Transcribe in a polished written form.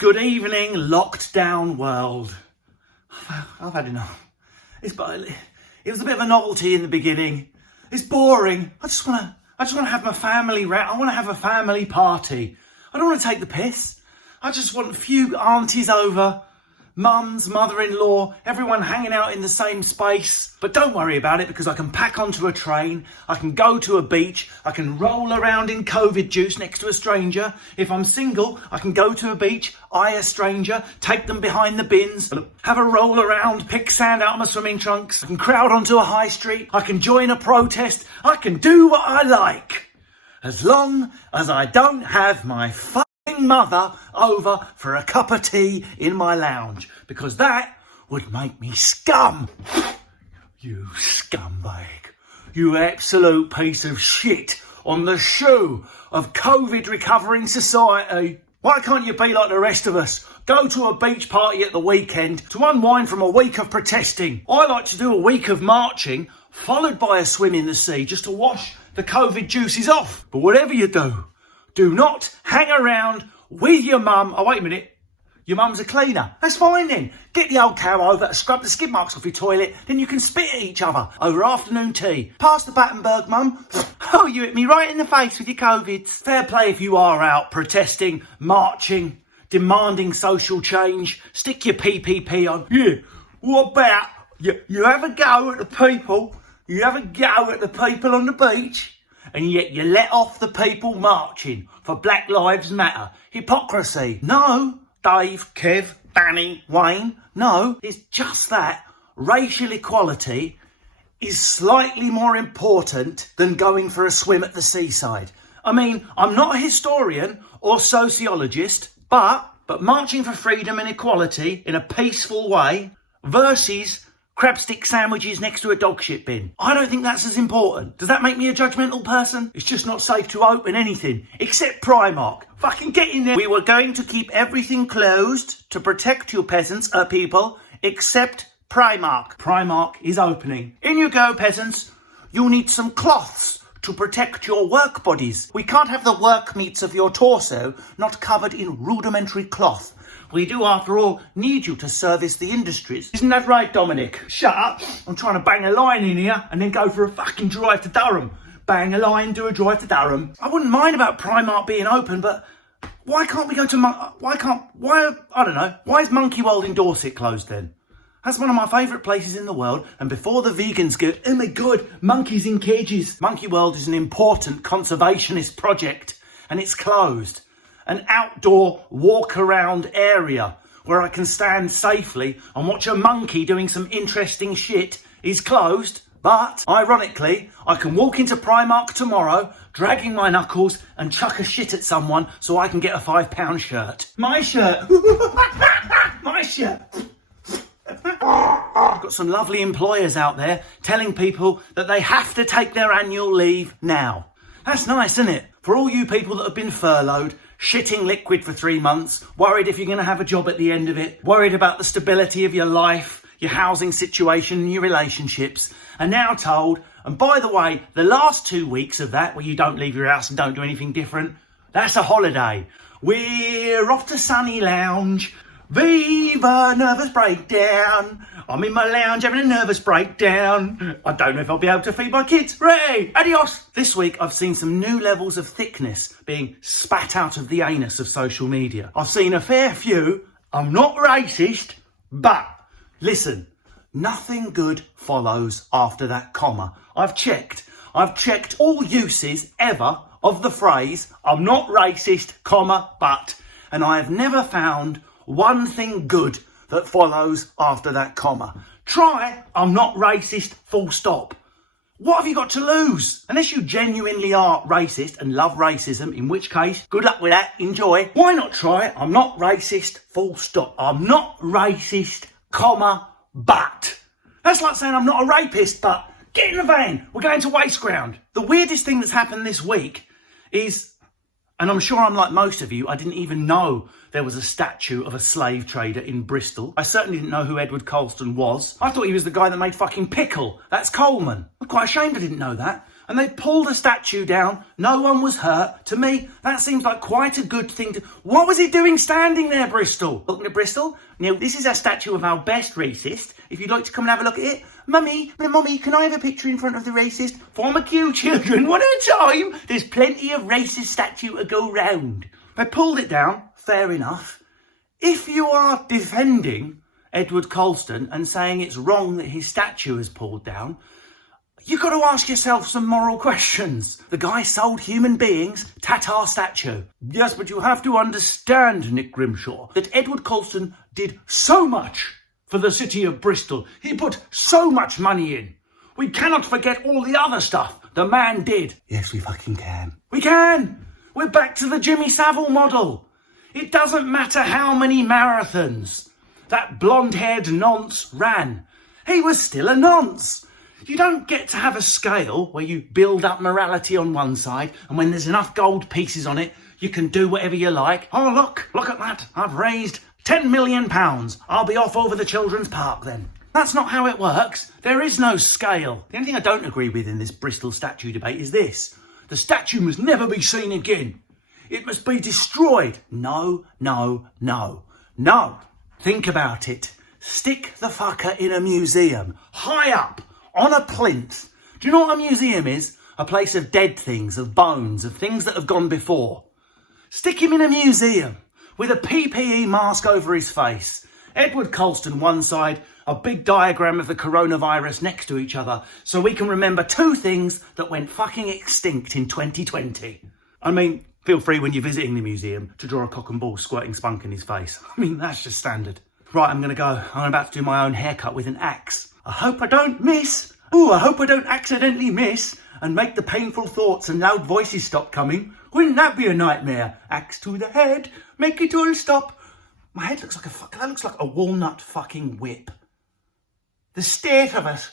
Good evening, locked down world. I've had enough. It was a bit of a novelty in the beginning. It's boring. I just want to have my family round. I want to have a family party. I don't want to take the piss. I just want a few aunties over, mums, mother-in-law, everyone hanging out in the same space. But don't worry about it, because I can pack onto a train, I can go to a beach, I can roll around in COVID juice next to a stranger. If I'm single, I can go to a beach, eye a stranger, take them behind the bins, have a roll around, pick sand out of my swimming trunks. I can crowd onto a high street, I can join a protest, I can do what I like. As long as I don't have my mother over for a cup of tea in my lounge, because that would make me scum. You scumbag. You absolute piece of shit on the shoe of COVID recovering society. Why can't you be like the rest of us? Go to a beach party at the weekend to unwind from a week of protesting. I like to do a week of marching, followed by a swim in the sea, just to wash the COVID juices off. But whatever you do not hang around with your mum. Oh, wait a minute. Your mum's a cleaner. That's fine then. Get the old cow over, scrub the skid marks off your toilet, then you can spit at each other over afternoon tea. Pass the Battenberg, mum. Oh, you hit me right in the face with your COVIDs. Fair play if you are out protesting, marching, demanding social change. Stick your PPP on. Yeah, what about you have a go at the people? You have a go at the people on the beach? And yet you let off the people marching for Black Lives Matter. Hypocrisy. No, Dave, Kev, Danny, Wayne. No, it's just that racial equality is slightly more important than going for a swim at the seaside. I mean, I'm not a historian or sociologist, but marching for freedom and equality in a peaceful way versus crabstick sandwiches next to a dog shit bin, I don't think that's as important. Does that make me a judgmental person? It's just not safe to open anything, except Primark. Fucking get in there. We were going to keep everything closed to protect you peasants, people, except Primark. Primark is opening. In you go, peasants. You'll need some cloths to protect your work bodies. We can't have the work meats of your torso not covered in rudimentary cloth. We do, after all, need you to service the industries. Isn't that right, Dominic? Shut up. I'm trying to bang a line in here and then go for a fucking drive to Durham. Bang a line, do a drive to Durham. I wouldn't mind about Primark being open, but why can't we go to I don't know. Why is Monkey World in Dorset closed then? That's one of my favourite places in the world, and before the vegans go, oh my god, monkeys in cages. Monkey World is an important conservationist project, and it's closed. An outdoor walk-around area where I can stand safely and watch a monkey doing some interesting shit is closed. But, ironically, I can walk into Primark tomorrow, dragging my knuckles, and chuck a shit at someone so I can get a £5 shirt. My shirt! My shirt! I've got some lovely employers out there telling people that they have to take their annual leave now. That's nice, isn't it? For all you people that have been furloughed, shitting liquid for 3 months, worried if you're going to have a job at the end of it, worried about the stability of your life, your housing situation and your relationships, are now told, and by the way, the last 2 weeks of that, where you don't leave your house and don't do anything different, that's a holiday. We're off to Sunny Lounge. Viva nervous breakdown. I'm in my lounge having a nervous breakdown. I don't know if I'll be able to feed my kids. Hooray! Adios! This week I've seen some new levels of thickness being spat out of the anus of social media. I've seen a fair few. I'm not racist, but listen, nothing good follows after that comma. I've checked all uses ever of the phrase, I'm not racist, comma, but, and I have never found one thing good that follows after that comma. Try, I'm not racist, full stop. What have you got to lose? Unless you genuinely are racist and love racism, in which case, good luck with that, enjoy. Why not try, I'm not racist, full stop. I'm not racist, comma, but. That's like saying I'm not a rapist, but get in the van, we're going to waste ground. The weirdest thing that's happened this week is, and I'm sure I'm like most of you, I didn't even know there was a statue of a slave trader in Bristol. I certainly didn't know who Edward Colston was. I thought he was the guy that made fucking pickle. That's Coleman. I'm quite ashamed I didn't know that. and they pulled a statue down. No one was hurt. To me, that seems like quite a good thing to... What was he doing standing there, Bristol? Looking at Bristol? Now, this is a statue of our best racist. If you'd like to come and have a look at it. Mummy, can I have a picture in front of the racist? Form a queue, children, one at a time. There's plenty of racist statue to go round. They pulled it down. Fair enough. If you are defending Edward Colston and saying it's wrong that his statue is pulled down, you've got to ask yourself some moral questions. The guy sold human beings, Tatar statue. Yes, but you have to understand, Nick Grimshaw, that Edward Colston did so much for the city of Bristol. He put so much money in. We cannot forget all the other stuff the man did. Yes, we fucking can. We can! We're back to the Jimmy Savile model. It doesn't matter how many marathons that blonde-haired nonce ran. He was still a nonce. You don't get to have a scale where you build up morality on one side, and when there's enough gold pieces on it, you can do whatever you like. Oh, look at that. I've raised £10 million. I'll be off over the children's park then. That's not how it works. There is no scale. The only thing I don't agree with in this Bristol statue debate is this. The statue must never be seen again. It must be destroyed. No. Think about it. Stick the fucker in a museum, high up, on a plinth. Do you know what a museum is? A place of dead things, of bones, of things that have gone before. Stick him in a museum with a PPE mask over his face. Edward Colston one side, a big diagram of the coronavirus next to each other, so we can remember two things that went fucking extinct in 2020. I mean, feel free when you're visiting the museum to draw a cock and ball squirting spunk in his face. I mean, that's just standard. Right, I'm going to go. I'm about to do my own haircut with an axe. I hope I don't miss. Ooh, I hope I don't accidentally miss and make the painful thoughts and loud voices stop coming. Wouldn't that be a nightmare? Axe to the head, make it all stop. My head looks like that looks like a walnut fucking whip. The state of it.